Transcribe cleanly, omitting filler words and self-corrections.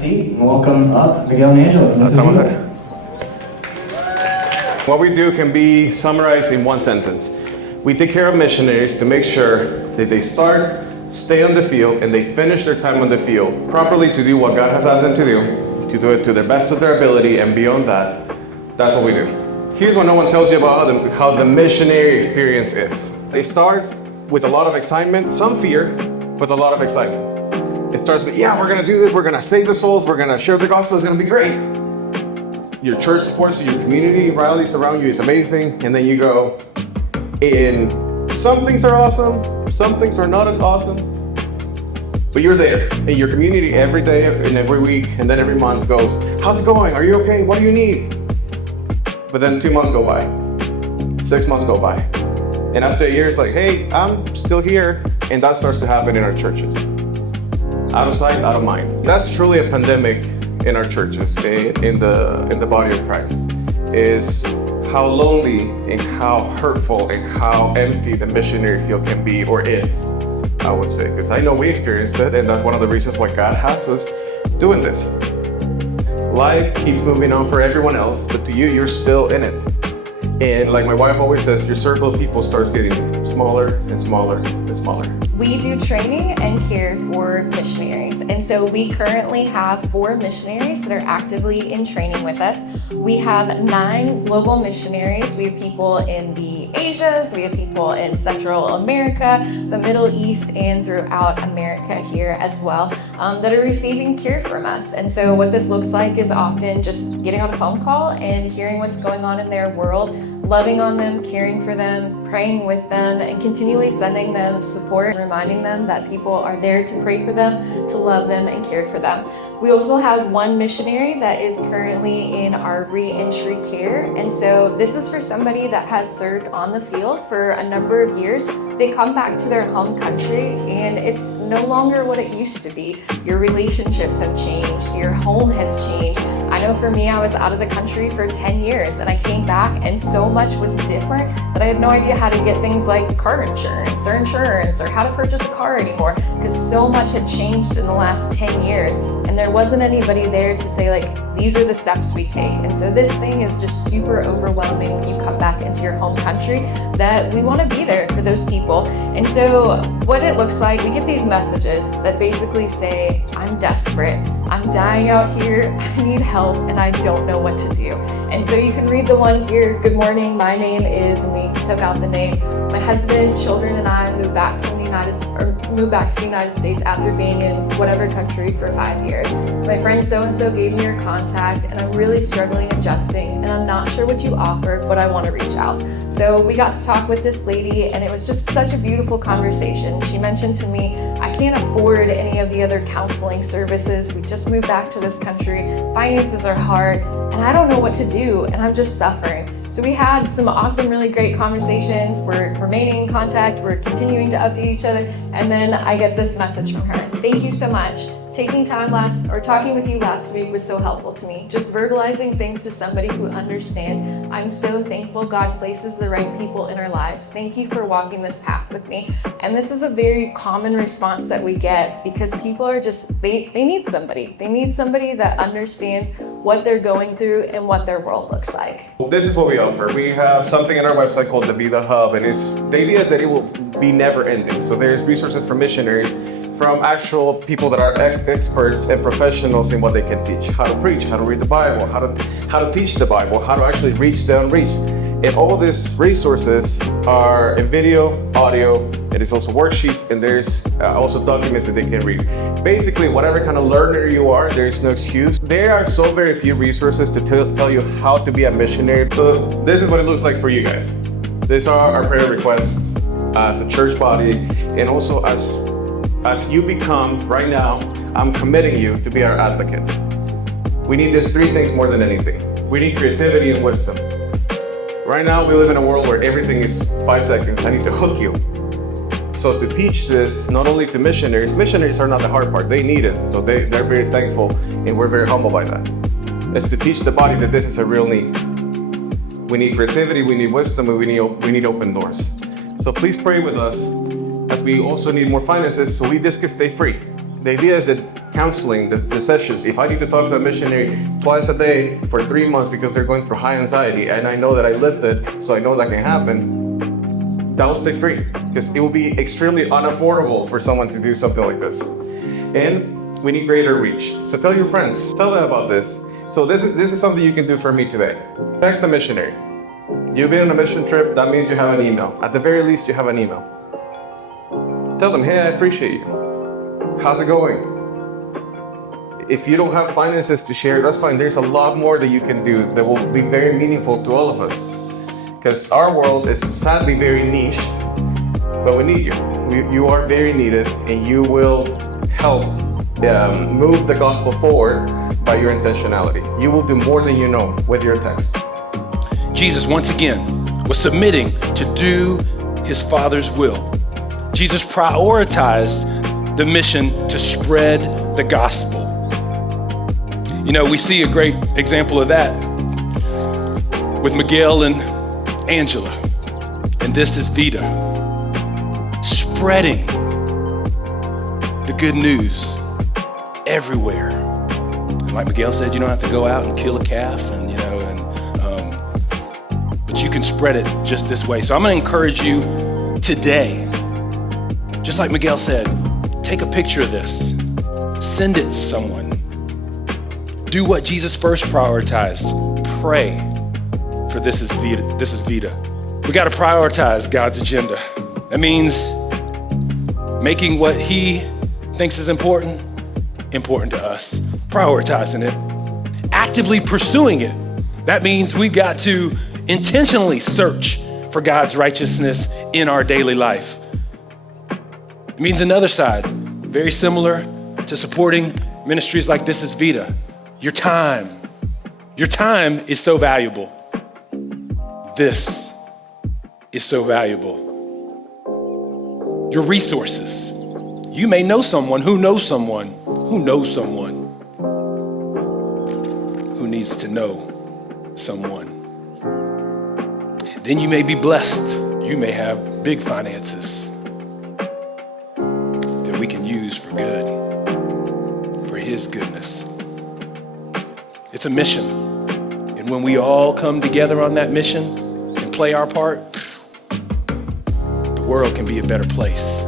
seat and welcome up Miguel and Angela from Is Vida. What we do can be summarized in one sentence. We take care of missionaries to make sure that they start, stay on the field, and they finish their time on the field properly to do what God has asked them to do it to the best of their ability, and beyond that, that's what we do. Here's what no one tells you about how the missionary experience is. It starts with a lot of excitement, some fear, but a lot of excitement. It starts with, yeah, we're gonna do this, we're gonna save the souls, we're gonna share the gospel, it's gonna be great. Your church supports you, your community rallies around you, it's amazing, and then you go, and some things are awesome, some things are not as awesome, but you're there in your community every day and every week, and then every month goes, how's it going? Are you okay? What do you need? But then 2 months go by, 6 months go by, and after a year, it's like, hey, I'm still here, and that starts to happen in our churches. Out of sight, out of mind. That's truly a pandemic in our churches, in the body of Christ, is how lonely and how hurtful and how empty the missionary field can be, or is, I would say. Because I know we experienced it, and that's one of the reasons why God has us doing this. Life keeps moving on for everyone else, but to you, you're still in it. And like my wife always says, your circle of people starts getting smaller and smaller and smaller. We do training and care for missionaries. And so we currently have 4 missionaries that are actively in training with us. We have 9 global missionaries. We have people in the Asias, we have people in Central America, the Middle East, and throughout America here as well, that are receiving care from us. And so what this looks like is often just getting on a phone call and hearing what's going on in their world, loving on them, caring for them, praying with them, and continually sending them support and reminding them that people are there to pray for them, to love them, and care for them. We also have 1 missionary that is currently in our re-entry care. And so this is for somebody that has served on the field for a number of years. They come back to their home country and it's no longer what it used to be. Your relationships have changed, your home has changed. I know for me, I was out of the country for 10 years and I came back and so much was different that I had no idea how to get things like car insurance or how to purchase a car anymore, because so much had changed in the last 10 years. And there wasn't anybody there to say, like, these are the steps we take. And so this thing is just super overwhelming when you come back into your home country, that we want to be there for those people. And so what it looks like, we get these messages that basically say, I'm desperate, I'm dying out here, I need help, and I don't know what to do. And so you can read the one here, good morning, my name is, and we took out the name. My husband, children, and I moved back to the United States after being in whatever country for 5 years. My friend so-and-so gave me your contact, and I'm really struggling adjusting, and I'm not sure what you offer, but I want to reach out. So we got to talk with this lady, and it was just such a beautiful conversation. She mentioned to me, I can't afford any of the other counseling services. We just moved back to this country. Finances are hard, and I don't know what to do, and I'm just suffering. So we had some awesome, really great conversations. We're remaining in contact. We're continuing to update each other. And then I get this message from her. Thank you so much. Taking time talking with you last week was so helpful to me. Just verbalizing things to somebody who understands. I'm so thankful God places the right people in our lives. Thank you for walking this path with me. And this is a very common response that we get because people are just, they need somebody. They need somebody that understands what they're going through and what their world looks like. This is what we offer. We have something in our website called the Vida Hub, and the idea is that it will be never ending. So there's resources for missionaries, from actual people that are experts and professionals in what they can teach, how to preach, how to read the Bible, how to teach the Bible, how to actually reach the unreached. And all these resources are in video, audio, it is also worksheets, and there's also documents that they can read. Basically, whatever kind of learner you are, there is no excuse. There are so very few resources to tell you how to be a missionary. So this is what it looks like for you guys. These are our prayer requests as a church body, and also as you become, right now, I'm committing you to be our advocate. We need these 3 things more than anything. We need creativity and wisdom. Right now, we live in a world where everything is 5 seconds. I need to hook you. So to teach this, not only to missionaries are not the hard part, they need it. So they're very thankful, and we're very humbled by that. It's to teach the body that this is a real need. We need creativity, we need wisdom, and we need open doors. So please pray with us, as we also need more finances so this can stay free. The idea is that counseling, the sessions. If I need to talk to a missionary twice a day for 3 months because they're going through high anxiety and I know that I lived it, so I know that can happen, that will stay free because it will be extremely unaffordable for someone to do something like this. And we need greater reach. So tell your friends, tell them about this. So this is something you can do for me today. Text a missionary. You've been on a mission trip, that means you have an email. At the very least, you have an email. Tell them, hey, I appreciate you. How's it going? If you don't have finances to share, that's fine. There's a lot more that you can do that will be very meaningful to all of us. Because our world is sadly very niche, but we need you. You are very needed, and you will help move the gospel forward by your intentionality. You will do more than you know with your text. Jesus, once again, was submitting to do his Father's will. Jesus prioritized the mission to spread the gospel. You know, we see a great example of that with Miguel and Angela, and This Is Vida, spreading the good news everywhere. And like Miguel said, you don't have to go out and kill a calf, and but you can spread it just this way. So I'm going to encourage you today, just like Miguel said, take a picture of this, send it to someone. Do what Jesus first prioritized. Pray for This Is Vida. This Is Vida. We got to prioritize God's agenda. That means making what he thinks is important to us, prioritizing it, actively pursuing it. That means we've got to intentionally search for God's righteousness in our daily life. It means another side, very similar to supporting ministries like This Is Vida. Your time is so valuable. This is so valuable. Your resources. You may know someone who knows someone who knows someone who needs to know someone. Then you may be blessed. You may have big finances that we can use for good, for his goodness. It's a mission. And when we all come together on that mission and play our part, the world can be a better place.